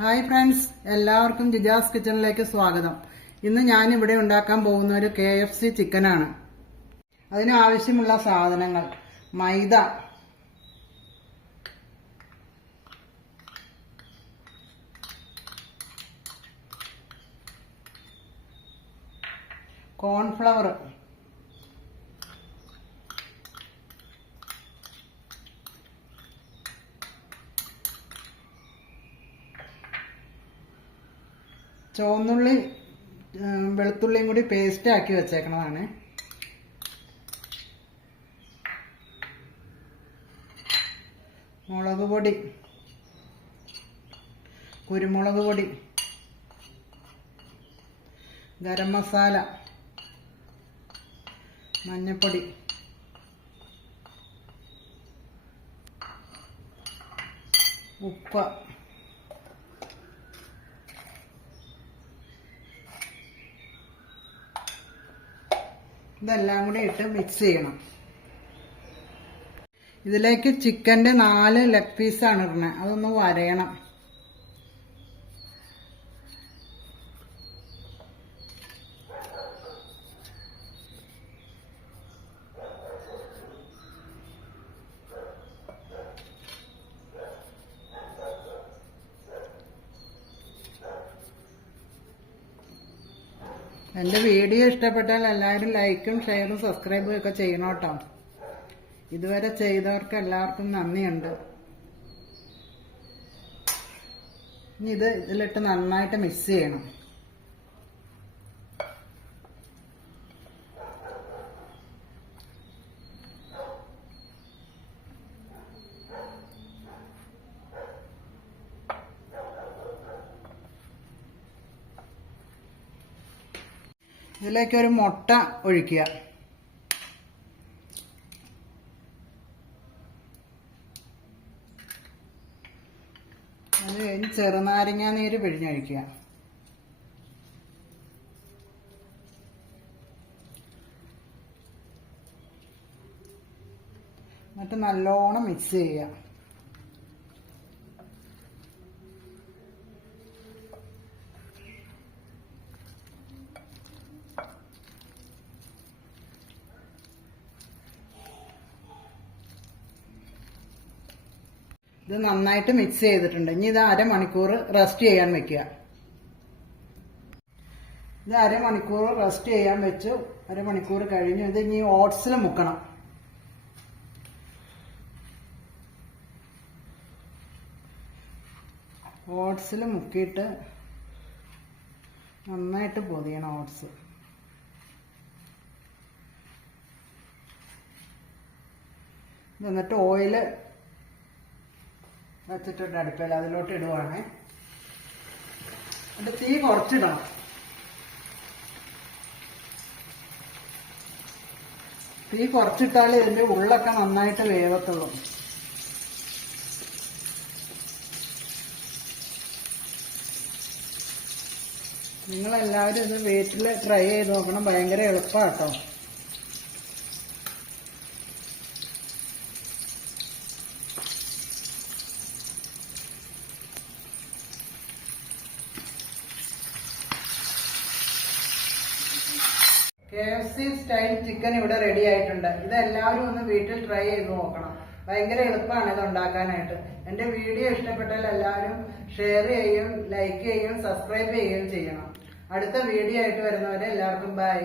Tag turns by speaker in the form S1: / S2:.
S1: Hi friends എല്ലാവർക്കും ഗിജാസ് കിച്ചണിലേക്ക് സ്വാഗതം. ഇന്ന് ഞാൻ ഇവിടെ ഉണ്ടാക്കാൻ പോകുന്ന ഒരു കെ എഫ് സി ചിക്കനാണ്. അതിന് ആവശ്യമുള്ള സാധനങ്ങൾ മൈദ. കോൺഫ്ലവർ. ചുവന്നുള്ളി വെളുത്തുള്ളിയും കൂടി പേസ്റ്റ് ആക്കി വെച്ചേക്കണതാണ്. മുളക് പൊടി കുരുമുളക് പൊടി ഗരം മസാല മഞ്ഞപ്പൊടി ഉപ്പ് ഇതെല്ലാം കൂടി ഇട്ട് മിക്സ് ചെയ്യണം. ഇതിലേക്ക് ചിക്കന്റെ നാല് ലെഗ് പീസാണ് ഇടണേ അതൊന്ന് വരയണം. എന്റെ വീഡിയോ ഇഷ്ടപ്പെട്ടാൽ എല്ലാവരും ലൈക്കും ഷെയറും സബ്സ്ക്രൈബും ഒക്കെ ചെയ്യണം കേട്ടോ. ഇതുവരെ ചെയ്തവർക്ക് എല്ലാവർക്കും നന്ദിയുണ്ട്. ഇനി ഇത് ഇതിലിട്ട് നന്നായിട്ട് മിക്സ് ചെയ്യണം. ഇതിലേക്ക് ഒരു മുട്ട ഒഴിക്കുക. അത് കഴിഞ്ഞ് ചെറുനാരങ്ങ നീര് പിഴിഞ്ഞൊഴിക്കുക. എന്നിട്ട് നല്ലോണം മിക്സ് ചെയ്യുക. ഇത് നന്നായിട്ട് മിക്സ് ചെയ്തിട്ടുണ്ട്. ഇനി ഇത് അരമണിക്കൂർ റെസ്റ്റ് ചെയ്യാൻ വെക്കുക. ഇത് അരമണിക്കൂർ റെസ്റ്റ് ചെയ്യാൻ വെച്ചു. അരമണിക്കൂർ കഴിഞ്ഞു. ഇത് ഇനി ഓട്സിൽ മുക്കണം. ഓട്സിൽ മുക്കിയിട്ട് നന്നായിട്ട് പൊതിയണം ഓട്സ്. എന്നിട്ട് ഓയിൽ വെച്ചിട്ടുണ്ട് അടുപ്പേൽ. അതിലോട്ട് ഇടുവാണ്. അത് തീ കുറച്ചിടണം തീ കുറച്ചിട്ടാൽ ഇതിന്റെ ഉള്ളൊക്കെ നന്നായിട്ട് വേവത്തുള്ളൂ. നിങ്ങളെല്ലാവരും ഇത് വീട്ടിൽ ട്രൈ ചെയ്ത് നോക്കണം. ഭയങ്കര എളുപ്പമാട്ടോ K F C style chicken ഇവിടെ റെഡി ആയിട്ടുണ്ട്. ഇത് എല്ലാവരും ഒന്ന് വീട്ടിൽ ട്രൈ ചെയ്ത് നോക്കണം. ഭയങ്കര എളുപ്പമാണ് ഇത് ഉണ്ടാക്കാനായിട്ട്. എന്റെ വീഡിയോ ഇഷ്ടപ്പെട്ടാൽ എല്ലാവരും ഷെയർ ചെയ്യും ലൈക്ക് ചെയ്യും സബ്സ്ക്രൈബ് ചെയ്യുകയും ചെയ്യണം. അടുത്ത വീഡിയോ ആയിട്ട് വരുന്നവരെ എല്ലാവർക്കും ബൈ